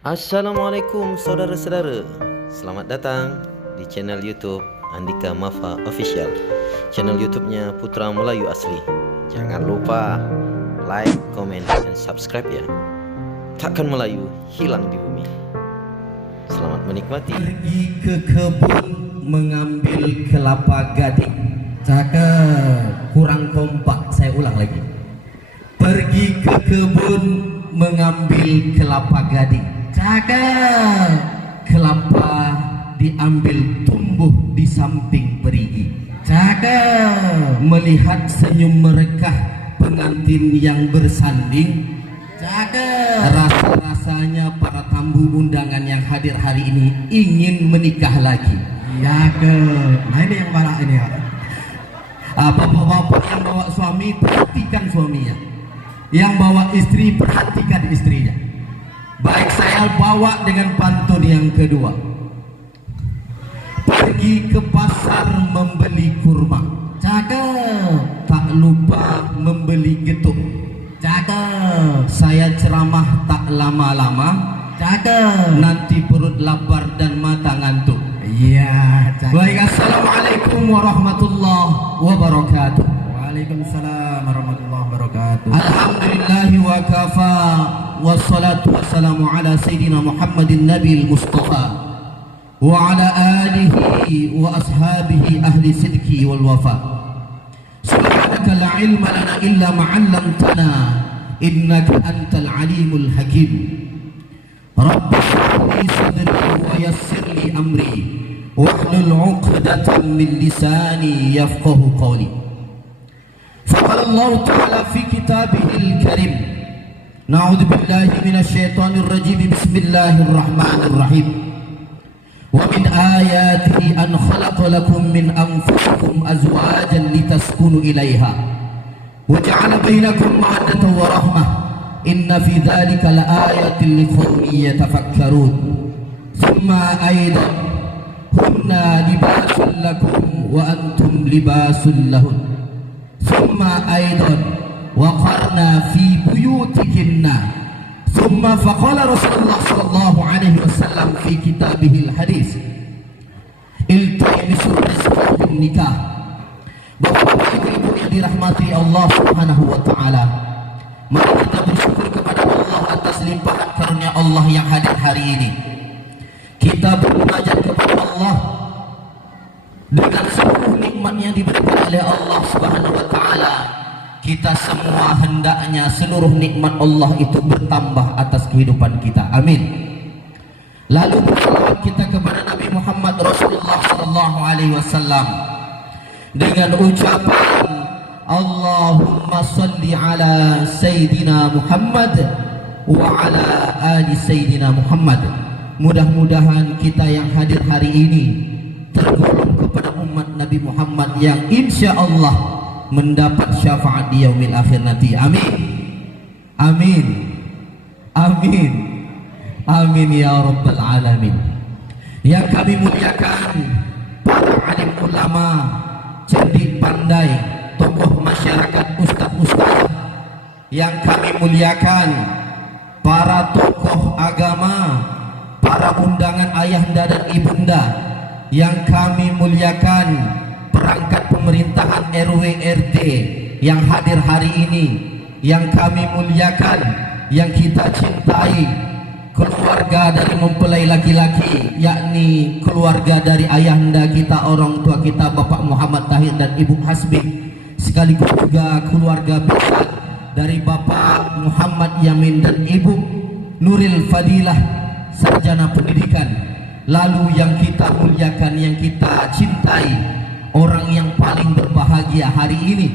Assalamualaikum saudara-saudara. Selamat datang di channel YouTube Andika Mafa Official. Channel YouTube-nya Putra Melayu Asli. Jangan lupa like, komen, dan subscribe ya. Takkan Melayu hilang di bumi. Selamat menikmati. Pergi ke kebun mengambil kelapa gading. Cakep, kurang kompak, saya ulang lagi. Pergi ke kebun mengambil kelapa gading. Cakep, kelapa diambil tumbuh di samping perigi. Cakep, melihat senyum mereka pengantin yang bersanding. Cakep, rasa-rasanya para tamu undangan yang hadir hari ini ingin menikah lagi. Cakep, nah ini yang mana ini ya? Bapak-bapak yang bawa suami, perhatikan suaminya. Yang bawa istri, perhatikan istrinya. Baik, saya bawa dengan pantun yang kedua. Pergi ke pasar membeli kurma. Cakep, tak lupa membeli getuk. Cakep, saya ceramah tak lama-lama. Cakep, nanti perut lapar dan mata ngantuk. Iya, cakep. Baik, assalamualaikum warahmatullahi wabarakatuh. Waalaikumsalam warahmatullahi wabarakatuh. Alhamdulillahi wa kafa, wassalatu wassalamu ala sayyidina Muhammadin Nabil Mustafa wa ala alihi wa ashabihi ahli sidki wal wafa. Subhanaka la ilma lana illa ma 'allamtana innaka antal alimul hakim. Rabbi shrah li sadri wa yassir li amri wahlul 'uqdatam min lisani yafqahu qawli. فقال الله تعالى في كتابه الكريم نعوذ بالله من الشيطان الرجيم بسم الله الرحمن الرحيم ومن آياته أن خلق لكم من أنفسكم أزواجا لتسكنوا إليها وجعل بينكم مودة ورحمة إن في ذلك لآيات لقوم يتفكرون ثم أيضا هن لباس لكم وأنتم لباس لهن ثم أيضا وقرنا في بيوتكن ثم فقال رسول الله صلى الله عليه وسلم في كتابه الحديث التمسوا الرزق بالنكاح. Bapak-bapak, ibu-ibu yang dirahmati Allah Subhanahu wa taala, mari kita bersyukur kepada Allah atas limpahan karunia Allah yang hadir hari ini. Kita bermunajat kepada Allah dengan seluruh nikmat yang diberikan oleh Allah Subhanahu wa taala. Kita semua hendaknya seluruh nikmat Allah itu bertambah atas kehidupan kita. Amin. Lalu bersalawat kita kepada Nabi Muhammad Rasulullah sallallahu alaihi wasallam dengan ucapan Allahumma salli ala sayyidina Muhammad wa ala ali sayyidina Muhammad. Mudah-mudahan kita yang hadir hari ini tergolong kepada umat Nabi Muhammad yang insya Allah mendapat syafaat di yaumil akhir nanti. Amin. Amin. Amin. Amin ya rabbal alamin. Yang kami muliakan para alim ulama, cerdik pandai, tokoh masyarakat, ustaz-ustaz. Yang kami muliakan para tokoh agama, para undangan ayahanda dan ibunda. Yang kami muliakan perangkat pemerintahan RW RT yang hadir hari ini. Yang kami muliakan, yang kita cintai, keluarga dari mempelai laki-laki, yakni keluarga dari ayahanda kita, orang tua kita Bapak Muhammad Tahir dan Ibu Hasbi, sekaligus juga keluarga besar dari Bapak Muhammad Yamin dan Ibu Nuril Fadilah, sarjana pendidikan. Lalu yang kita muliakan, yang kita cintai, orang yang paling berbahagia hari ini,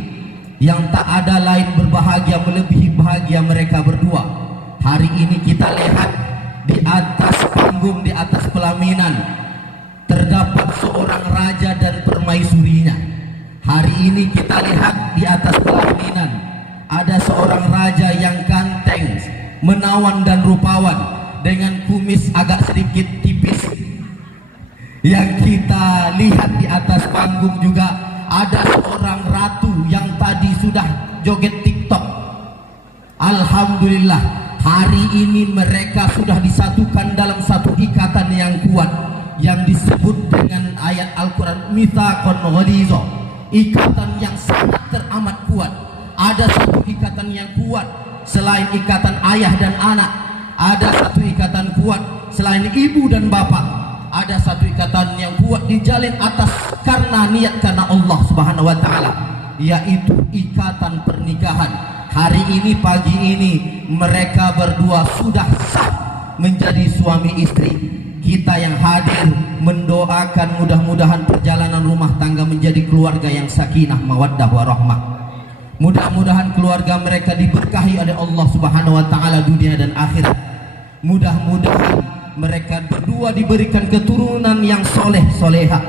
yang tak ada lain berbahagia melebihi bahagia mereka berdua. Hari ini kita lihat di atas panggung, di atas pelaminan terdapat seorang raja dan permaisurinya. Hari ini kita lihat di atas pelaminan ada seorang raja yang ganteng, menawan dan rupawan dengan kumis agak sedikit tipis. Yang kita lihat di atas panggung juga ada seorang ratu yang tadi sudah joget TikTok. Alhamdulillah, Hari ini mereka sudah disatukan dalam satu ikatan yang kuat yang disebut dengan ayat Al-Quran mitsaqan ghaliza, ikatan yang sangat teramat kuat. Ada satu ikatan yang kuat selain ikatan ayah dan anak, ada satu ikatan kuat selain ibu dan bapak, ada satu ikatan yang kuat dijalin atas karena niat karena Allah Subhanahu wa taala, yaitu ikatan pernikahan. Hari ini, pagi ini, mereka berdua sudah sah menjadi suami istri. Kita yang hadir mendoakan mudah-mudahan perjalanan rumah tangga menjadi keluarga yang sakinah, mawaddah, warahmah. Mudah-mudahan keluarga mereka diberkahi oleh Allah Subhanahu wa taala dunia dan akhirat. Mudah-mudahan mereka berdua diberikan keturunan yang soleh soleha.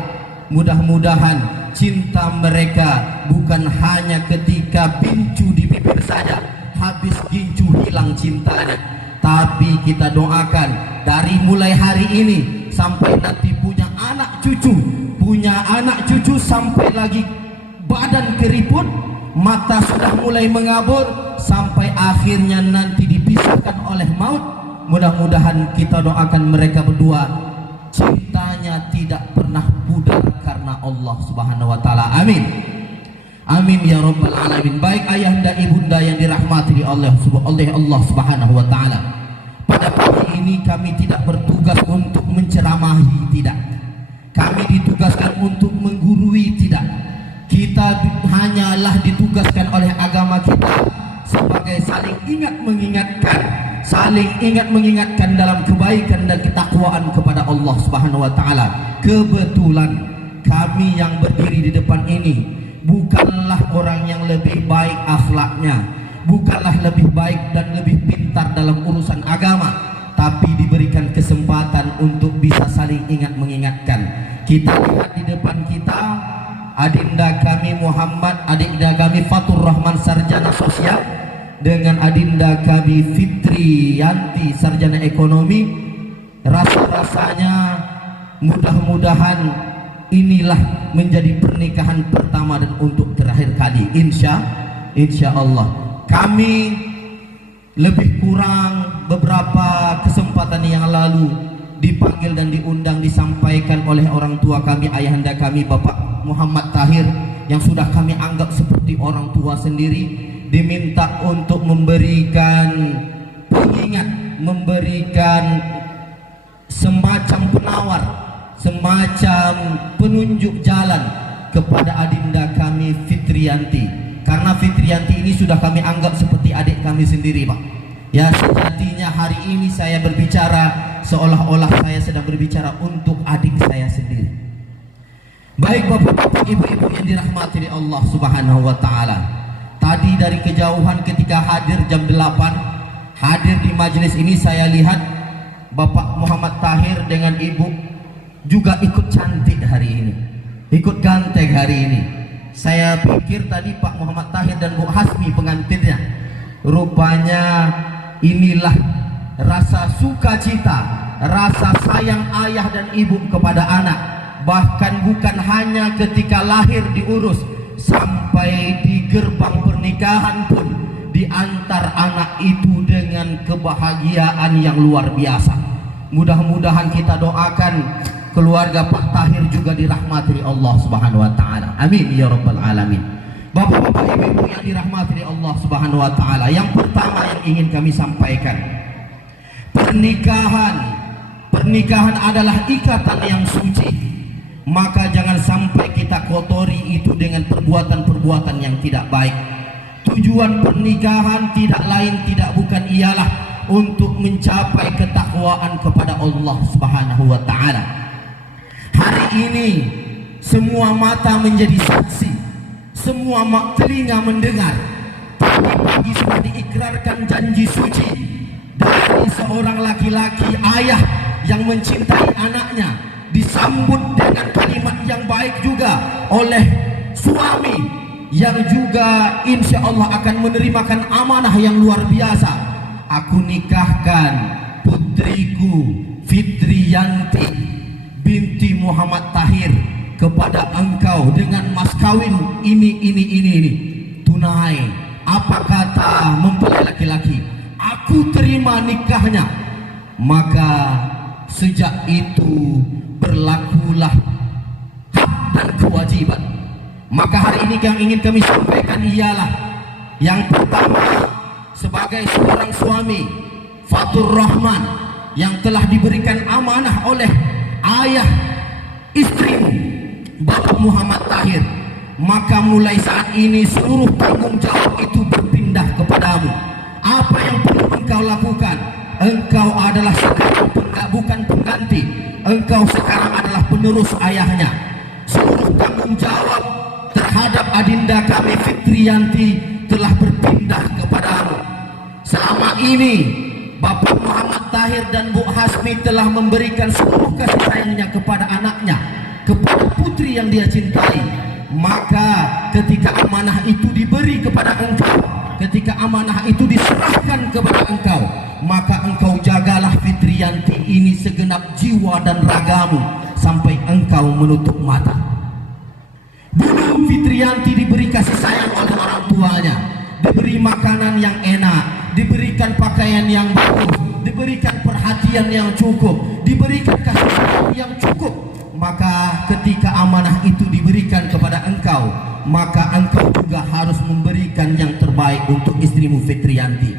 Mudah-mudahan cinta mereka bukan hanya ketika pincu di bibir saja, habis gincu hilang cintanya, tapi kita doakan dari mulai hari ini sampai nanti punya anak cucu sampai lagi badan keriput, mata sudah mulai mengabur, sampai akhirnya nanti dipisahkan oleh maut. Mudah-mudahan kita doakan mereka berdua cintanya tidak pernah pudar karena Allah Subhanahu wa taala. Amin. Amin ya rabbal alamin. Baik ayahanda ibunda yang dirahmati oleh Allah Subhanahu wa taala. Pada pagi ini kami tidak bertugas untuk menceramahi, tidak. Kami ditugaskan untuk menggurui, tidak. Kita hanyalah ditugaskan oleh agama kita sebagai saling ingat mengingatkan dalam kebaikan dan ketakwaan kepada Allah Subhanahu wa taala. Kebetulan kami yang berdiri di depan ini bukanlah orang yang lebih baik akhlaknya, bukanlah lebih baik dan lebih pintar dalam urusan agama, tapi diberikan kesempatan untuk bisa saling ingat mengingatkan. Kita lihat di depan kita adinda kami Muhammad, adinda kami Fatur Rahman sarjana sosial, dengan adinda kami Fitri Yanti sarjana ekonomi. Rasa-rasanya mudah-mudahan inilah menjadi pernikahan pertama dan untuk terakhir kali, insya Allah. Kami lebih kurang beberapa kesempatan yang lalu dipanggil dan diundang, disampaikan oleh orang tua kami, ayahanda kami Bapak Muhammad Tahir, yang sudah kami anggap seperti orang tua sendiri, diminta untuk memberikan pengingat, memberikan semacam penawar, semacam penunjuk jalan kepada adinda kami Fitriyanti. Karena Fitriyanti ini sudah kami anggap seperti adik kami sendiri, Pak. Ya, sejatinya hari ini saya berbicara seolah-olah saya sedang berbicara untuk adik saya sendiri. Baik bapak-bapak, ibu-ibu yang dirahmati oleh Allah Subhanahu wa taala. Tadi dari kejauhan ketika hadir jam 8, hadir di majelis ini, saya lihat Bapak Muhammad Tahir dengan Ibu juga ikut cantik hari ini, ikut ganteng hari ini. Saya pikir tadi Pak Muhammad Tahir dan Bu Hasmi pengantinnya. Rupanya inilah rasa sukacita, rasa sayang ayah dan ibu kepada anak. Bahkan bukan hanya ketika lahir diurus, sampai di gerbang pernikahan pun diantar anak itu dengan kebahagiaan yang luar biasa. Mudah-mudahan kita doakan keluarga Pak Tahir juga dirahmati Allah Subhanahu wa taala. Amin ya rabbal alamin. Bapak-bapak, ibu-ibu yang dirahmati Allah Subhanahu wa taala, yang pertama yang ingin kami sampaikan, pernikahan adalah ikatan yang suci. Maka jangan sampai kita kotori itu dengan perbuatan-perbuatan yang tidak baik. Tujuan pernikahan tidak lain tidak bukan ialah untuk mencapai ketakwaan kepada Allah Subhanahu wa taala. Hari ini semua mata menjadi saksi, semua telinga mendengar. Tadi pagi sudah diikrarkan janji suci dari seorang laki-laki ayah yang mencintai anaknya, disambut dengan kalimat yang baik juga oleh suami yang juga insya Allah akan menerimakan amanah yang luar biasa. Aku nikahkan putriku Fitriyanti binti Muhammad Tahir kepada engkau dengan mas kawin ini tunai. Apa kata mempelai laki-laki? aku terima nikahnya. Maka sejak itu berlakulah hak dan kewajiban. Maka hari ini yang ingin kami sampaikan ialah yang pertama, sebagai seorang suami Fatur Rahman yang telah diberikan amanah oleh ayah istrimu Bapak Muhammad Tahir, maka mulai saat ini seluruh tanggung jawab itu berpindah kepadamu. Apa yang perlu engkau lakukan? Engkau adalah sekarang bukan pengganti, engkau sekarang adalah penerus ayahnya. Seluruh tanggung jawab terhadap adinda kami Fitriyanti telah berpindah kepadamu. Selama ini Bapak Muhammad Tahir dan Bu Hasmi telah memberikan seluruh kasih sayangnya kepada anaknya, kepada putri yang dia cintai. Maka ketika amanah itu diberi kepada engkau, ketika amanah itu diserahkan kepada engkau, maka engkau jagalah Fitriyanti ini segenap jiwa dan ragamu sampai engkau menutup mata. Dulu Fitriyanti diberi kasih sayang oleh orang tuanya, diberi makanan yang enak, diberikan pakaian yang bagus, diberikan perhatian yang cukup, diberikan kasih sayang yang cukup. Maka ketika amanah itu diberikan kepada engkau, maka engkau juga harus memberikan yang terbaik untuk istrimu Fitriyanti.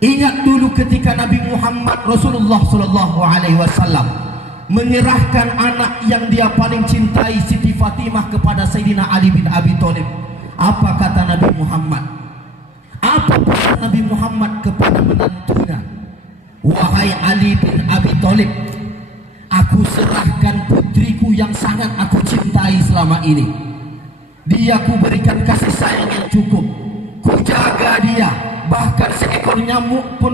Ingat dulu ketika Nabi Muhammad Rasulullah SAW menyerahkan anak yang dia paling cintai, Siti Fatimah, kepada Sayyidina Ali bin Abi Thalib. Apa kata Nabi Muhammad? Apa pesan Nabi Muhammad kepada menantunya? Wahai Ali bin Abi Thalib, aku serahkan putriku yang sangat aku cintai selama ini. Dia ku berikan kasih sayang yang cukup, ku jaga dia, bahkan seekor nyamuk pun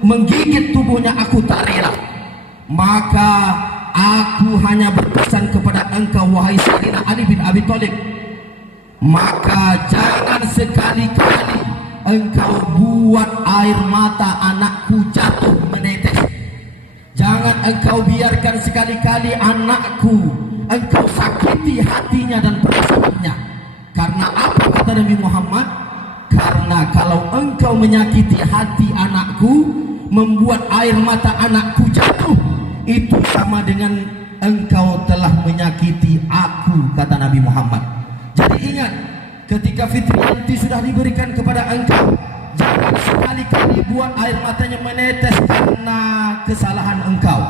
menggigit tubuhnya aku tak rela. Maka aku hanya berpesan kepada engkau, wahai Sayyidina Ali bin Abi Thalib, maka jangan sekali-kali engkau buat air mata anakku jatuh menetes. Jangan engkau biarkan sekali-kali anakku engkau sakiti hatinya dan perasaannya. Karena apa kata Nabi Muhammad? Karena kalau engkau menyakiti hati anakku, membuat air mata anakku jatuh, itu sama dengan engkau telah menyakiti aku, kata Nabi Muhammad. Jadi ingat, ketika Fitriyanti sudah diberikan kepada engkau, jangan sekali-kali buat air matanya menetes karena kesalahan engkau.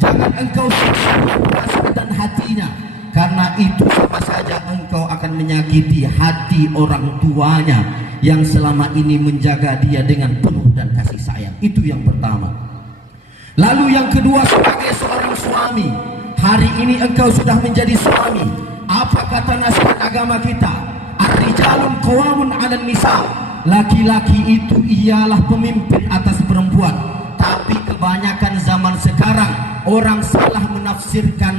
Jangan engkau siksa perasaan dan hatinya, karena itu sama saja engkau akan menyakiti hati orang tuanya yang selama ini menjaga dia dengan penuh dan kasih sayang. Itu yang pertama. Lalu yang kedua, sebagai seorang suami, hari ini engkau sudah menjadi suami. Apa kata nasihat agama kita? Ar-rijalun qawamun 'alan nisa. Laki-laki itu ialah pemimpin atas perempuan. Tapi kebanyakan zaman sekarang orang salah menafsirkan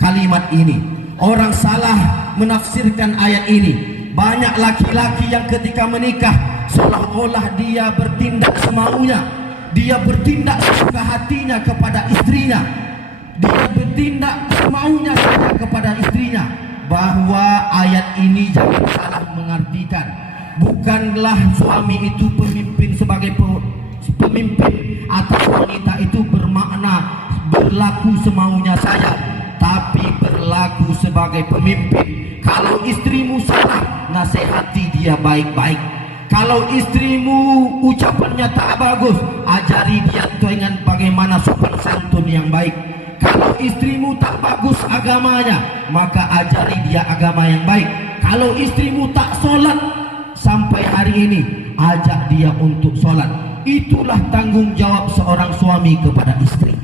kalimat ini. Orang salah menafsirkan ayat ini. Banyak laki-laki yang ketika menikah seolah-olah dia bertindak semaunya, dia bertindak sesuka hatinya kepada istrinya, dia bertindak semaunya saja kepada istrinya. Bahwa ayat ini jangan salah mengartikan, bukanlah suami itu pemimpin. Sebagai pemimpin atas wanita itu bermakna berlaku semaunya saja, tapi berlaku sebagai pemimpin. Kalau istrimu salah, nasihati dia baik-baik. Kalau istrimu ucapannya tak bagus, ajari dia dengan bagaimana sopan santun yang baik. Kalau istrimu tak bagus agamanya, maka ajari dia agama yang baik. Kalau istrimu tak sholat sampai hari ini, ajak dia untuk sholat. Itulah tanggung jawab seorang suami kepada istri.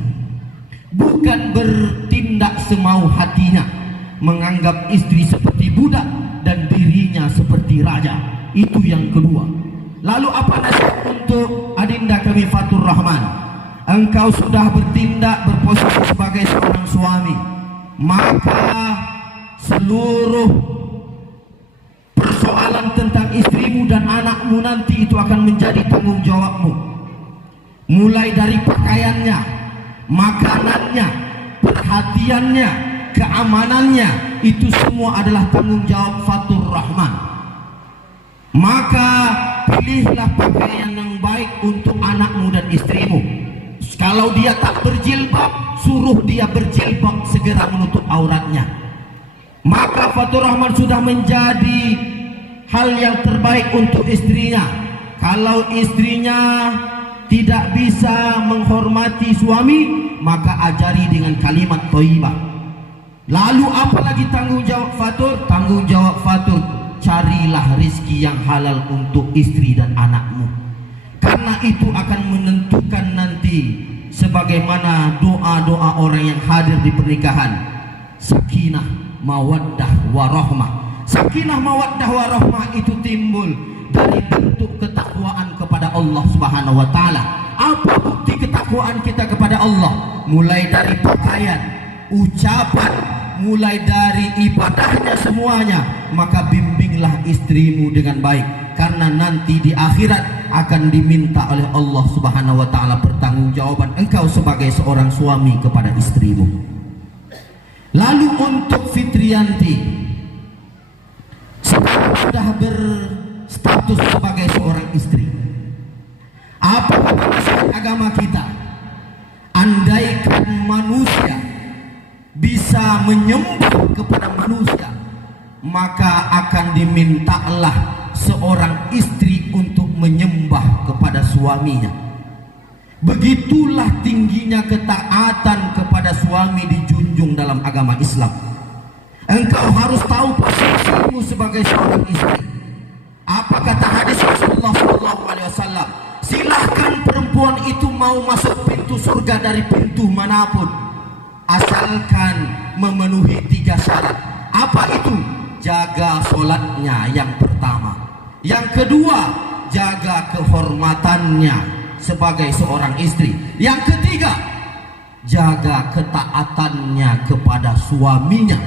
Bukan bertindak semau hatinya, menganggap istri seperti budak dan dirinya seperti raja. Itu yang kedua. Lalu apa nasihat untuk adinda kami Fatur Rahman? Engkau sudah bertindak berposisi sebagai seorang suami, maka seluruh persoalan tentang istrimu dan anakmu nanti itu akan menjadi tanggung jawabmu. Mulai dari pakaiannya, makanannya, perhatiannya, keamanannya, itu semua adalah tanggung jawab Fatur Rahman. Maka pilihlah pakaian yang baik untuk anakmu dan istrimu. Kalau dia tak berjilbab, suruh dia berjilbab, segera menutup auratnya. Maka Fatur Rahman sudah menjadi hal yang terbaik untuk istrinya. Kalau istrinya tidak bisa menghormati suami, maka ajari dengan kalimat thayyibah. Lalu apalagi tanggung jawab Fatur? Tanggung jawab Fatur, carilah rizki yang halal untuk istri dan anakmu, karena itu akan menentukan nanti sebagaimana doa-doa orang yang hadir di pernikahan. Sakinah, mawaddah, warahmah. Sakinah, mawaddah, warahmah itu timbul dari bentuk ketakwaan kepada Allah Subhanahu wa taala. Apa bukti ketakwaan kita kepada Allah? Mulai dari pakaian, ucapan, mulai dari ibadahnya semuanya. Maka bimbinglah istrimu dengan baik, karena nanti di akhirat akan diminta oleh Allah Subhanahu wa taala pertanggungjawaban engkau sebagai seorang suami kepada istrimu. Lalu untuk Fitriyanti, sudah berstatus sebagai seorang istri, apa nasihat agama kita? Andaikan manusia bisa menyembah kepada manusia, maka akan dimintalah seorang istri untuk menyembah kepada suaminya. Begitulah tingginya ketaatan kepada suami dijunjung dalam agama Islam. Engkau harus tahu posisimu sebagai seorang istri. Apa kata hadis Rasulullah SAW? Silahkan perempuan itu mau masuk pintu surga dari pintu manapun, asalkan memenuhi 3 syarat. Apa itu? Jaga sholatnya yang pertama. Yang kedua, jaga kehormatannya sebagai seorang istri. Yang ketiga, jaga ketaatannya kepada suaminya.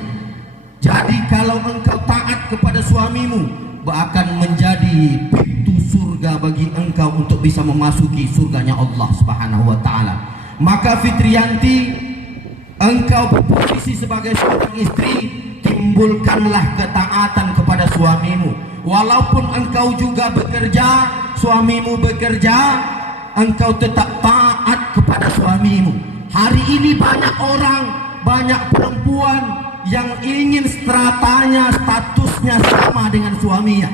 Jadi kalau engkau taat kepada suamimu, akan menjadi pintu surga bagi engkau untuk bisa memasuki surganya Allah Subhanahu wa taala. Maka Fitriyanti, engkau berposisi sebagai seorang istri, timbulkanlah ketaatan kepada suamimu. Walaupun engkau juga bekerja, suamimu bekerja, engkau tetap taat kepada suamimu. Hari ini banyak orang, banyak perempuan yang ingin stratanya, statusnya sama dengan suaminya.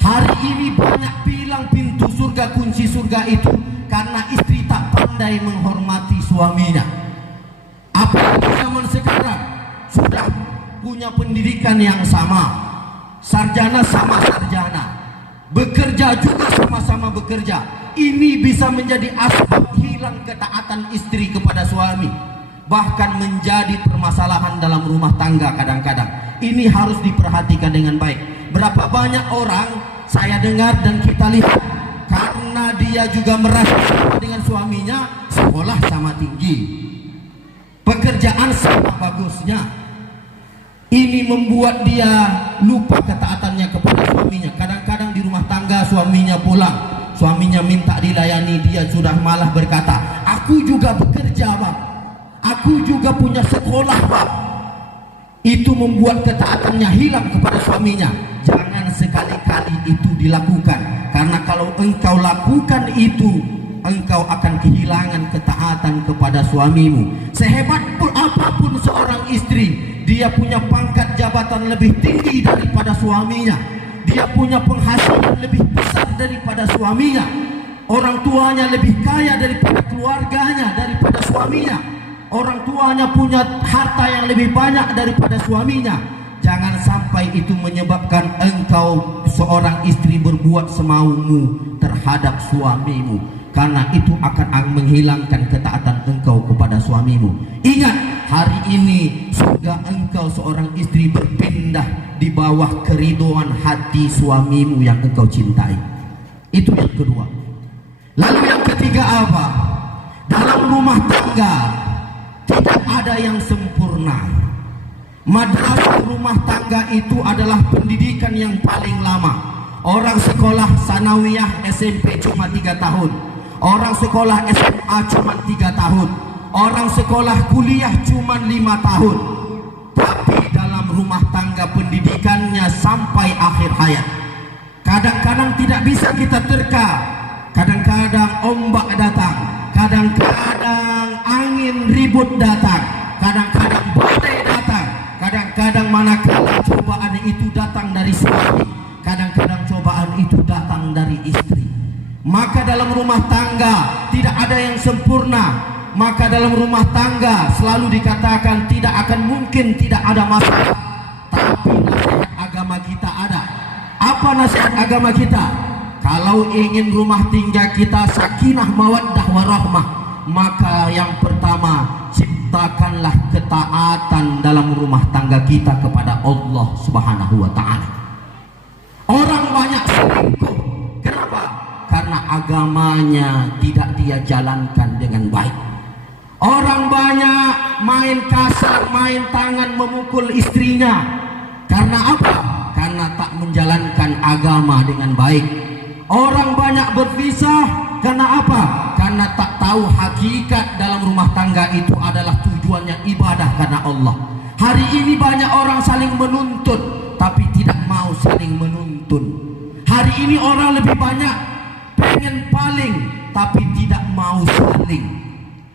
Hari ini banyak bilang pintu surga, kunci surga itu karena istri tak pandai menghormati suaminya. Apalagi zaman sekarang sudah punya pendidikan yang sama, sarjana sama sarjana, bekerja juga sama-sama bekerja. Ini bisa menjadi asbab hilang ketaatan istri kepada suami, bahkan menjadi permasalahan dalam rumah tangga kadang-kadang. Ini harus diperhatikan dengan baik. Berapa banyak orang saya dengar dan kita lihat, karena dia juga merasa dengan suaminya, sekolah sama tinggi, pekerjaan sama bagusnya, ini membuat dia lupa ketaatannya kepada suaminya. Kadang-kadang di rumah tangga suaminya pulang, suaminya minta dilayani, dia sudah malah berkata, aku juga bekerja bang, aku juga punya sekolah bang. Itu membuat ketaatannya hilang kepada suaminya. Jangan sekali-kali itu dilakukan, karena kalau engkau lakukan itu, engkau akan kehilangan ketaatan kepada suamimu. Sehebat pun apapun seorang istri, dia punya pangkat jabatan lebih tinggi daripada suaminya, dia punya penghasilan lebih besar daripada suaminya, orang tuanya lebih kaya daripada keluarganya, daripada suaminya, orang tuanya punya harta yang lebih banyak daripada suaminya. Jangan sampai itu menyebabkan engkau seorang istri berbuat semaumu terhadap suamimu, karena itu akan menghilangkan ketaatan engkau kepada suamimu. Ingat, hari ini surga engkau seorang istri berpindah di bawah keriduan hati suamimu yang engkau cintai. Itu yang kedua. Lalu yang ketiga apa? Dalam rumah tangga tidak ada yang sempurna. Madrasah rumah tangga itu adalah pendidikan yang paling lama. Orang sekolah sanawiyah SMP cuma 3 tahun, orang sekolah SMA cuma 3 tahun, orang sekolah kuliah cuma 5 tahun. Tapi dalam rumah tangga pendidikannya sampai akhir hayat. Kadang-kadang tidak bisa kita terka, kadang-kadang ombak datang, kadang-kadang angin ribut datang, kadang-kadang badai datang, kadang-kadang manakala cobaan itu datang dari suami, kadang-kadang cobaan itu datang dari istri. Maka dalam rumah tangga tidak ada yang sempurna. Maka dalam rumah tangga selalu dikatakan tidak akan mungkin tidak ada masalah. Tapi nasihat agama kita ada. Apa nasihat agama kita? Kalau ingin rumah tangga kita sakinah mawaddah warahmah, maka yang pertama ciptakanlah ketaatan dalam rumah tangga kita kepada Allah Subhanahu wa taala. Orang banyak selingkuh. Kenapa? Karena agamanya tidak dia jalankan dengan baik. Orang banyak main kasar, main tangan memukul istrinya. Karena apa? Karena tak menjalankan agama dengan baik. Orang banyak berpisah karena apa? Karena tak tahu hakikat dalam rumah tangga itu adalah tujuannya ibadah karena Allah. Hari ini banyak orang saling menuntut tapi tidak mau saling menuntun. Hari ini orang lebih banyak pengen paling tapi tidak mau saling.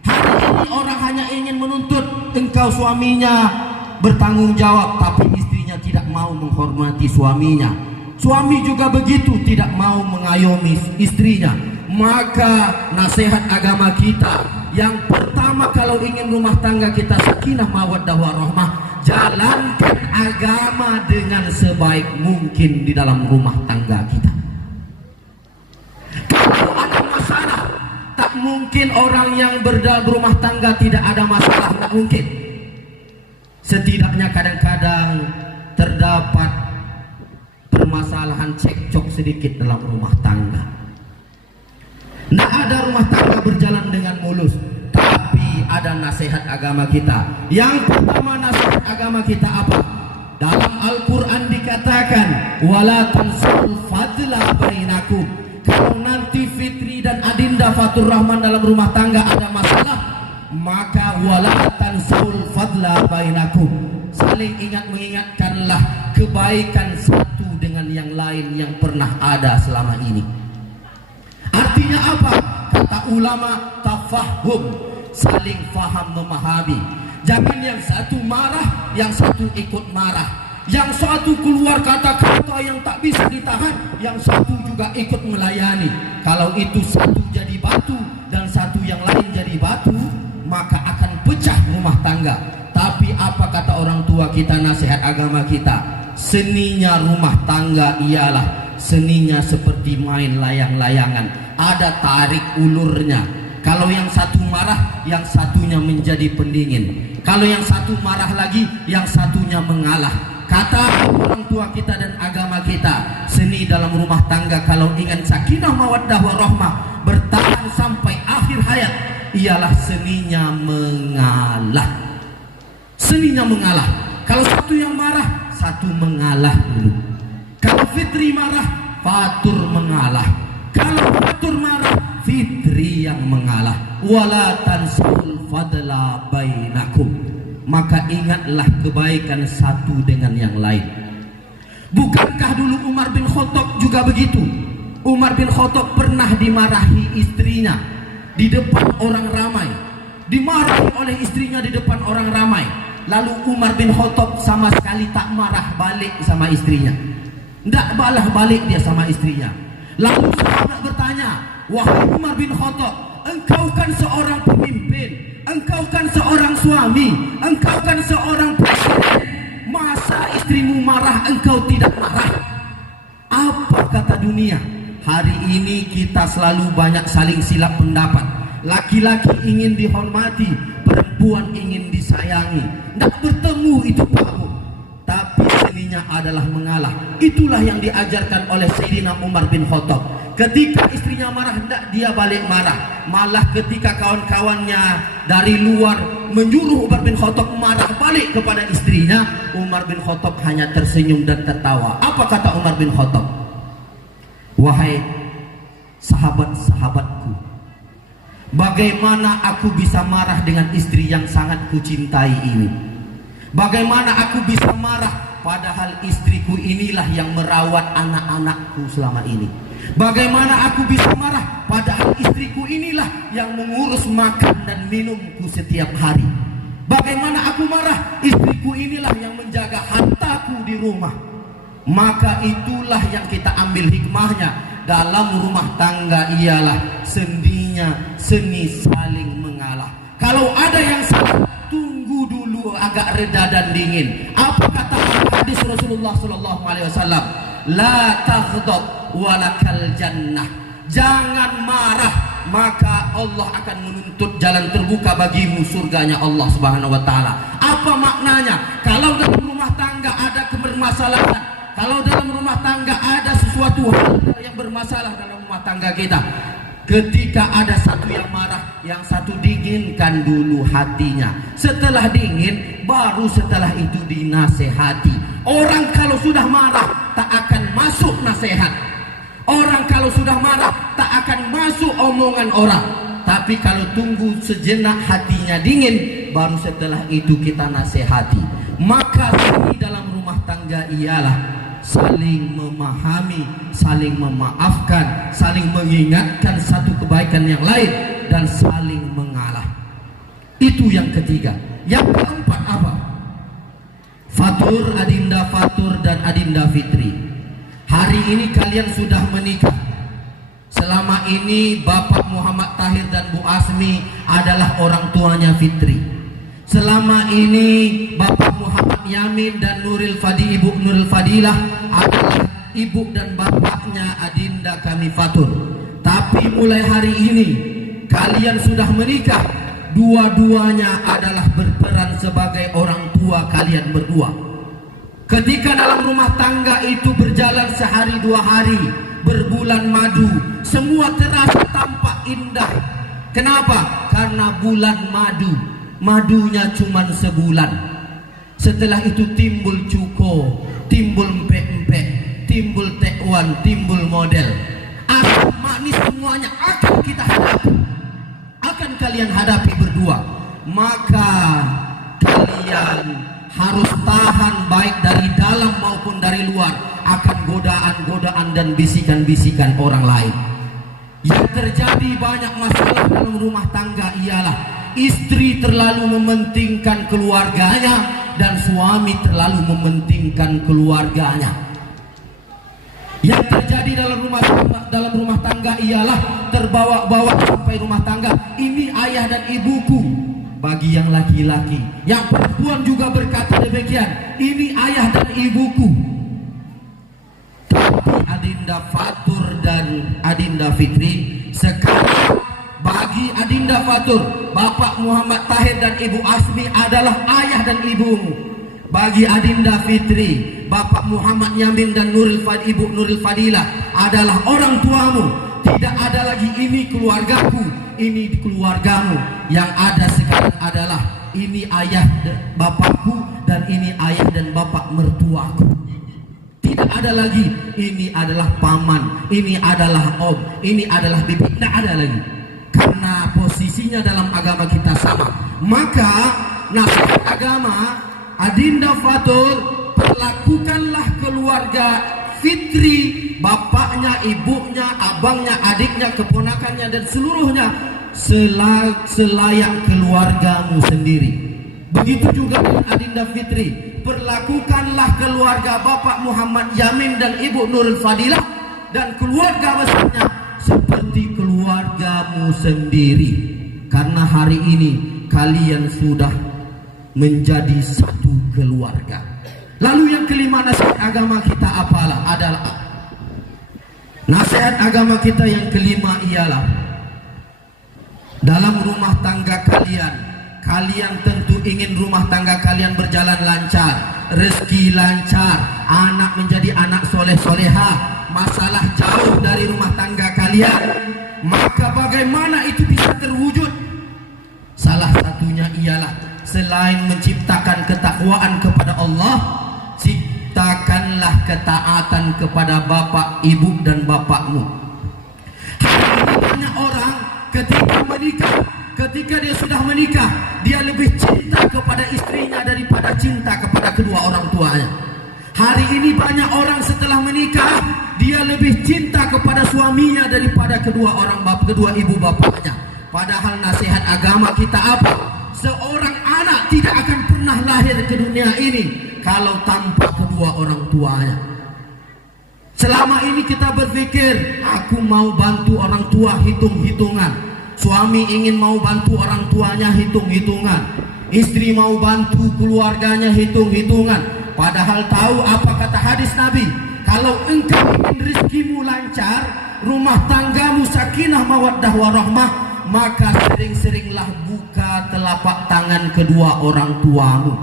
Hari ini orang hanya ingin menuntut engkau suaminya bertanggung jawab, tapi istrinya tidak mau menghormati suaminya. Suami juga begitu, tidak mau mengayomi istrinya. Maka nasihat agama kita yang pertama, kalau ingin rumah tangga kita sakinah mawaddah warahmah, jalankan agama dengan sebaik mungkin di dalam rumah tangga kita. Kalau ada masalah, tak mungkin orang yang berumah tangga tidak ada masalah, tak mungkin. Setidaknya kadang-kadang terdapat permasalahan cekcok sedikit dalam rumah tangga. Tidak ada rumah tangga berjalan dengan mulus, tapi ada nasihat agama kita. Yang pertama nasihat agama kita apa? Dalam Al-Quran dikatakan, wala tansul fadla bainakum. Kalau nanti Fitri dan Adinda Fatur Rahman dalam rumah tangga ada masalah, maka wala tansul fadla bainakum. Saling ingat mengingatkanlah kebaikan satu dengan yang lain yang pernah ada selama ini. Artinya apa? Kata ulama, tafahum, saling faham memahami. Jangan yang satu marah, yang satu ikut marah. Yang satu keluar kata-kata yang tak bisa ditahan, yang satu juga ikut melayani. Kalau itu satu jadi batu dan satu yang lain jadi batu, maka akan pecah rumah tangga. Tapi apa kata orang tua kita, nasihat agama kita? Seninya rumah tangga ialah seninya seperti main layang-layangan. Ada tarik ulurnya. Kalau yang satu marah, yang satunya menjadi pendingin. Kalau yang satu marah lagi, yang satunya mengalah. Kata orang tua kita dan agama kita, seni dalam rumah tangga kalau ingin sakinah mawaddah warahmah bertahan sampai akhir hayat ialah seninya mengalah. Seninya mengalah. Kalau satu yang marah, satu mengalah dulu. Kalau Fitri marah, Fatur mengalah. Kalau Fatur marah, Fitri yang mengalah. Wala tansul fadla bainakum. Maka ingatlah kebaikan satu dengan yang lain. Bukankah dulu Umar bin Khattab juga begitu? Umar bin Khattab pernah dimarahi istrinya di depan orang ramai. Dimarahi oleh istrinya di depan orang ramai. Lalu Umar bin Khattab sama sekali tak marah balik sama istrinya. Tidak balas balik dia sama istrinya. Lalu sahabat bertanya, wahai Umar bin Khattab, engkau kan seorang pemimpin, engkau kan seorang suami, engkau kan seorang presiden, masa istrimu marah engkau tidak marah? Apa kata dunia? Hari ini kita selalu banyak saling silap pendapat. Laki-laki ingin dihormati, perempuan ingin disayangi. Tidak bertemu itu baru. Tapi seninya adalah mengalah. Itulah yang diajarkan oleh Sayyidina Umar bin Khattab. Ketika istrinya marah, hendak dia balik marah. Malah ketika kawan-kawannya dari luar menyuruh Umar bin Khattab marah balik kepada istrinya, Umar bin Khattab hanya tersenyum dan tertawa. Apa kata Umar bin Khattab? Wahai sahabat-sahabatku, bagaimana aku bisa marah dengan istri yang sangat kucintai ini? Bagaimana aku bisa marah padahal istriku inilah yang merawat anak-anakku selama ini. Bagaimana aku bisa marah padahal istriku inilah yang mengurus makan dan minumku setiap hari. Bagaimana aku marah, istriku inilah yang menjaga hartaku di rumah. Maka itulah yang kita ambil hikmahnya dalam rumah tangga, ialah seni saling mengalah. Kalau ada yang salah, tunggu dulu agak reda dan dingin. Apa kata hadis Rasulullah SAW? La taghdab walakal jannah. Jangan marah, maka Allah akan menuntut jalan terbuka bagimu, surganya Allah Subhanahu wa taala. Apa maknanya? Kalau dalam rumah tangga ada kebermasalahan, kalau dalam rumah tangga ada sesuatu hal yang bermasalah dalam rumah tangga kita, ketika ada satu yang marah, yang satu dinginkan dulu hatinya. Setelah dingin, baru setelah itu dinasehati. Orang kalau sudah marah tak akan masuk nasihat. Orang kalau sudah marah tak akan masuk omongan orang. Tapi kalau tunggu sejenak hatinya dingin, baru setelah itu kita nasihati. Maka ini dalam rumah tangga ialah saling memahami, saling memaafkan, saling mengingatkan satu kebaikan yang lain, dan saling mengalah. Itu yang ketiga. Yang keempat apa? Fatur, Adinda Fatur dan Adinda Fitri. Hari ini kalian sudah menikah. Selama ini Bapak Muhammad Tahir dan Bu Asmi adalah orang tuanya Fitri. Selama ini Bapak Muhammad Yamin dan Ibu Nuril Fadilah adalah ibu dan bapaknya Adinda kami Fatur. Tapi mulai hari ini kalian sudah menikah, dua-duanya adalah berperan sebagai orang tua kalian berdua. Ketika dalam rumah tangga itu berjalan sehari dua hari, berbulan madu, semua terasa tampak indah. Kenapa? Karena bulan madu, madunya cuma sebulan. Setelah itu timbul cuko, timbul empek-empek, timbul tekwan, timbul model. Asam manis semuanya akan kita hadapi, akan kalian hadapi berdua. Maka kalian harus tahan baik dari dalam maupun dari luar akan godaan-godaan dan bisikan-bisikan orang lain. Yang terjadi banyak masalah dalam rumah tangga ialah istri terlalu mementingkan keluarganya dan suami terlalu mementingkan keluarganya. Yang terjadi dalam rumah tangga ialah terbawa-bawa sampai rumah tangga. Ini ayah dan ibuku. Bagi yang laki-laki, yang perempuan juga berkata demikian, ini ayah dan ibuku. Tapi Adinda Fatur dan Adinda Fitri, sekarang bagi Adinda Fatur, Bapak Muhammad Tahir dan Ibu Asmi adalah ayah dan ibumu. Bagi Adinda Fitri, Bapak Muhammad Yamin dan Ibu Nuril Fadilah adalah orang tuamu. Tidak ada lagi ini keluargaku, ini keluargamu. Yang ada sekarang adalah ini ayah bapakku dan ini ayah dan bapak mertuaku. Tidak ada lagi ini adalah paman, ini adalah om, ini adalah bibi. Tidak ada lagi, karena posisinya dalam agama kita sama. Maka nasihat agama, Adinda Fatur, perlakukanlah keluarga Fitri, bapaknya, ibunya, abangnya, adiknya, keponakannya dan seluruhnya selayak keluargamu sendiri. Begitu juga dengan Adinda Fitri, perlakukanlah keluarga Bapak Muhammad Yamin dan Ibu Nuril Fadilah dan keluarga besarnya seperti keluargamu sendiri. Karena hari ini kalian sudah menjadi satu keluarga. Lalu yang kelima, nasihat agama kita adalah nasihat agama kita yang kelima ialah dalam rumah tangga kalian tentu ingin rumah tangga kalian berjalan lancar, rezeki lancar, anak menjadi anak soleh-soleha, masalah jauh dari rumah tangga kalian. Maka bagaimana itu bisa terwujud? Salah satunya ialah selain menciptakan ketakwaan kepada Allah, ciptakanlah ketaatan kepada bapak, ibu dan bapakmu. Hari ini banyak orang ketika dia sudah menikah, dia lebih cinta kepada istrinya daripada cinta kepada kedua orang tuanya. Hari ini banyak orang setelah menikah, dia lebih cinta kepada suaminya daripada kedua ibu bapaknya. Padahal nasihat agama kita apa? Seorang anak tidak akan pernah lahir ke dunia ini kalau tanpa kedua orang tuanya. Selama ini kita berpikir, aku mau bantu orang tua, hitung-hitungan. Suami ingin mau bantu orang tuanya, hitung-hitungan. Istri mau bantu keluarganya, hitung-hitungan. Padahal tahu apa kata hadis Nabi? Kalau engkau ingin rezekimu lancar, rumah tanggamu sakinah mawaddah warahmah, maka sering-seringlah buka telapak tangan kedua orang tuamu.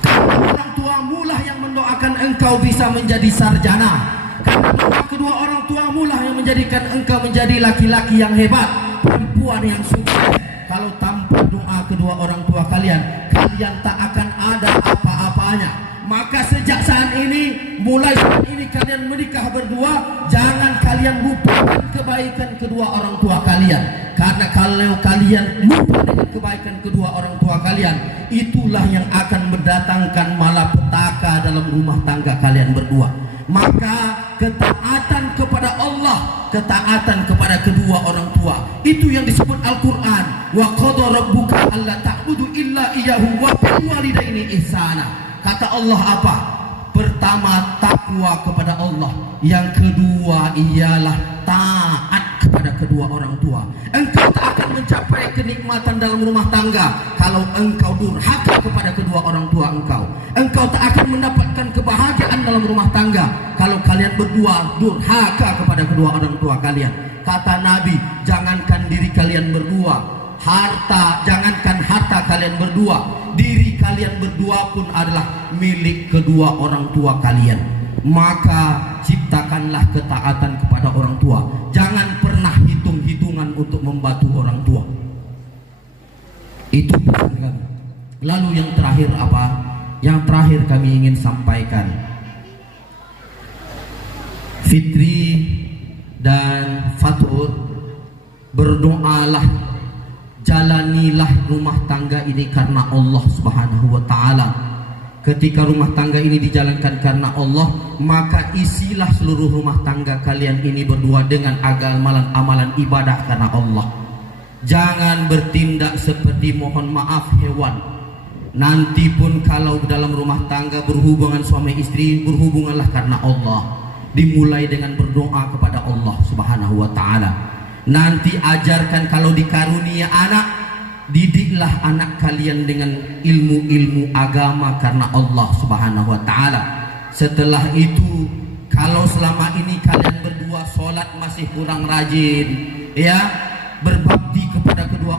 Karena orang tuamu lah yang mendoakan engkau bisa menjadi sarjana. Karena doa kedua orang tuamu lah yang menjadikan engkau menjadi laki-laki yang hebat, perempuan yang sukses. Kalau tanpa doa kedua orang tua kalian, kalian tak akan ada apa-apanya. Maka sejak saat ini, mulai saat ini kalian menikah berdua, jangan kalian lupakan kebaikan kedua orang tua kalian. Karena kalau kalian lupa dengan kebaikan kedua orang tua kalian, itulah yang akan mendatangkan malapetaka dalam rumah tangga kalian berdua. Maka ketaatan kepada Allah, ketaatan kepada kedua orang tua, itu yang disebut Al-Quran. Wa qadha rabbuka alla ta'budu illa iyyahu wa bil walidaini ihsana. Kata Allah apa? Pertama, takwa kepada Allah. Yang kedua ialah taat kepada kedua orang tua. Engkau tak akan mencapai kenikmatan dalam rumah tangga kalau engkau durhaka kepada kedua orang tua engkau. Engkau tak akan mendapatkan kebahagiaan dalam rumah tangga kalau kalian berdua durhaka kepada kedua orang tua kalian. Kata Nabi, jangankan diri kalian berdua, jangankan harta kalian berdua, diri kalian berdua pun adalah milik kedua orang tua kalian. Maka ciptakanlah ketaatan kepada orang tua. Jangan pernah hitung-hitungan untuk membantu orang tua. Itu pesan kami. Lalu yang terakhir apa? Yang terakhir kami ingin sampaikan, Fitri dan Fatur, berdoalah, jalanilah rumah tangga ini karena Allah Subhanahu wa ta'ala. Ketika rumah tangga ini dijalankan karena Allah, maka isilah seluruh rumah tangga kalian ini berdua dengan amalan ibadah karena Allah. Jangan bertindak seperti mohon maaf hewan. Nanti pun kalau dalam rumah tangga berhubungan suami istri, berhubunganlah karena Allah. Dimulai dengan berdoa kepada Allah Subhanahu wa ta'ala. Nanti ajarkan kalau dikarunia anak, didiklah anak kalian dengan ilmu-ilmu agama karena Allah Subhanahu wa ta'ala. Setelah itu, kalau selama ini kalian berdua sholat masih kurang rajin, ya, berbakti kepada kedua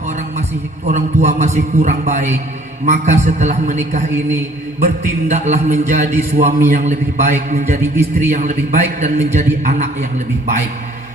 orang tua masih kurang baik, maka setelah menikah ini bertindaklah menjadi suami yang lebih baik, menjadi istri yang lebih baik, dan menjadi anak yang lebih baik.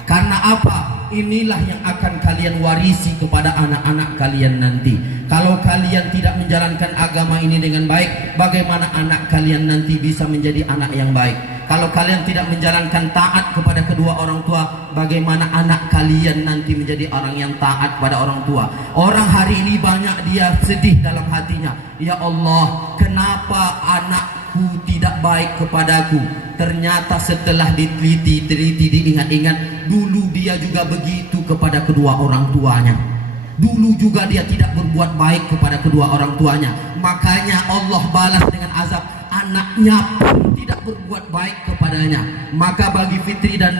Karena apa? Inilah yang akan kalian warisi kepada anak-anak kalian nanti. Kalau kalian tidak menjalankan agama ini dengan baik, bagaimana anak kalian nanti bisa menjadi anak yang baik? Kalau kalian tidak menjalankan taat kepada kedua orang tua, bagaimana anak kalian nanti menjadi orang yang taat pada orang tua? Orang hari ini banyak dia sedih dalam hatinya. Ya Allah, kenapa anakku tidak baik kepadaku? Ternyata setelah diteliti, diingat-ingat, dulu dia juga begitu kepada kedua orang tuanya. Dulu juga dia tidak berbuat baik kepada kedua orang tuanya. Makanya Allah balas dengan azab, anaknya pun tidak berbuat baik kepadanya. Maka bagi Fitri dan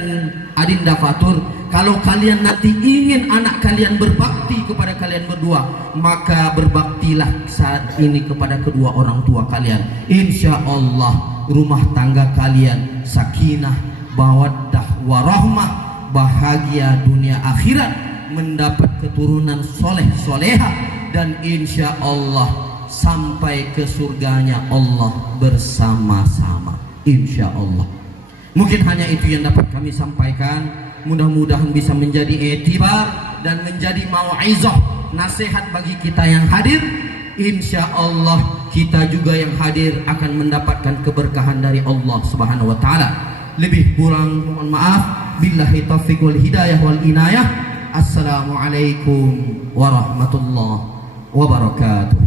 Adinda Fatur, kalau kalian nanti ingin anak kalian berbakti kepada kalian berdua, maka berbaktilah saat ini kepada kedua orang tua kalian. Insya Allah rumah tangga kalian sakinah, mawaddah, warahmah, bahagia dunia akhirat, mendapat keturunan soleh soleha, dan insya Allah sampai ke surganya Allah bersama-sama, insya Allah. Mungkin hanya itu yang dapat kami sampaikan. Mudah-mudahan bisa menjadi etibar dan menjadi mau'izah, nasihat bagi kita yang hadir. Insya Allah kita juga yang hadir akan mendapatkan keberkahan dari Allah Subhanahu wa ta'ala. Lebih kurang mohon maaf. Billahi taufiq wal hidayah wal inayah. Assalamualaikum warahmatullahi wabarakatuh.